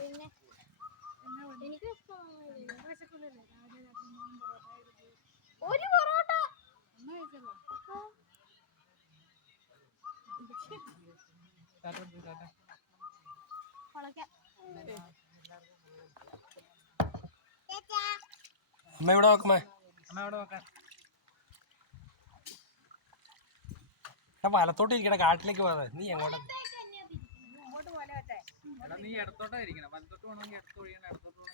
പിന്നെ എനിക്ക് ഒരു പൊറോട്ട അമ്മ എവിടെ നോക്കമ്മേ? വലത്തോട്ട് ഇരിക്കണ കാട്ടിലേക്ക് പോകാതെ നീ എങ്ങോട്ടാ?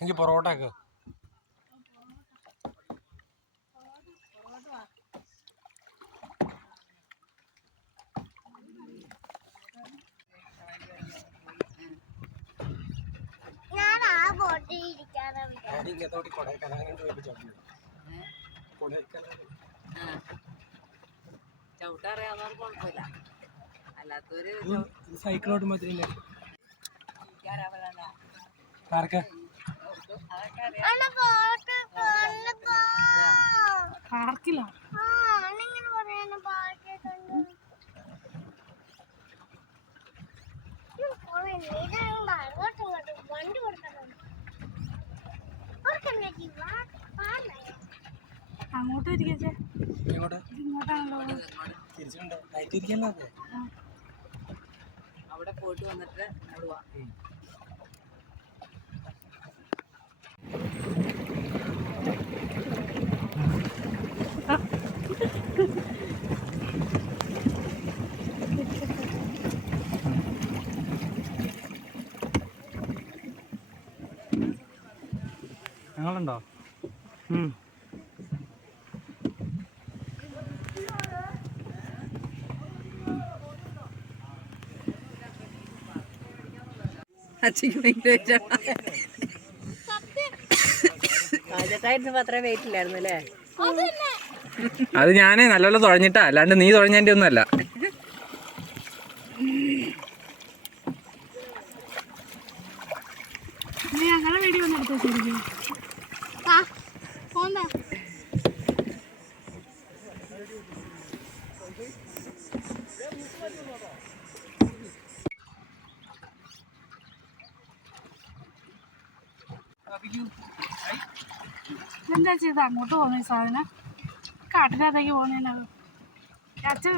എനിക്ക് പൊറോട്ട ഒക്കെ ചവിട്ടറിയാവുന്നവർക്ക് കുഴപ്പമില്ല, അല്ലാത്തൊരു സൈക്കിളോട്ട് ആർക്കാ പാർക്കിലോ? വണ്ടി കൊടുക്കണം അങ്ങോട്ട് ഇരിക്കേ ഇങ്ങോട്ടാണല്ലോ അവിടെ പോയിട്ട് വന്നിട്ട് ഓടുവാ. ഞങ്ങളുണ്ടോ? രാജട്ടായിരുന്നു അത്ര വെയിറ്റ് ഇല്ലായിരുന്നു അല്ലേ? അത് ഞാനേ നല്ലോണം തുഴഞ്ഞിട്ടാ, അല്ലാണ്ട് നീ തുഴഞ്ഞതിൻ്റെ ഒന്നും അല്ല. ഞങ്ങളെ വീഡിയോ ഒന്ന് എടുത്ത് വെച്ചിരിക്കും. എന്താ ചെയ്ത് അങ്ങോട്ട് പോകുന്ന ഈ സാധനം കാട്ടിനകത്തേക്ക് പോകുന്നതിനാണ് അച്ഛൻ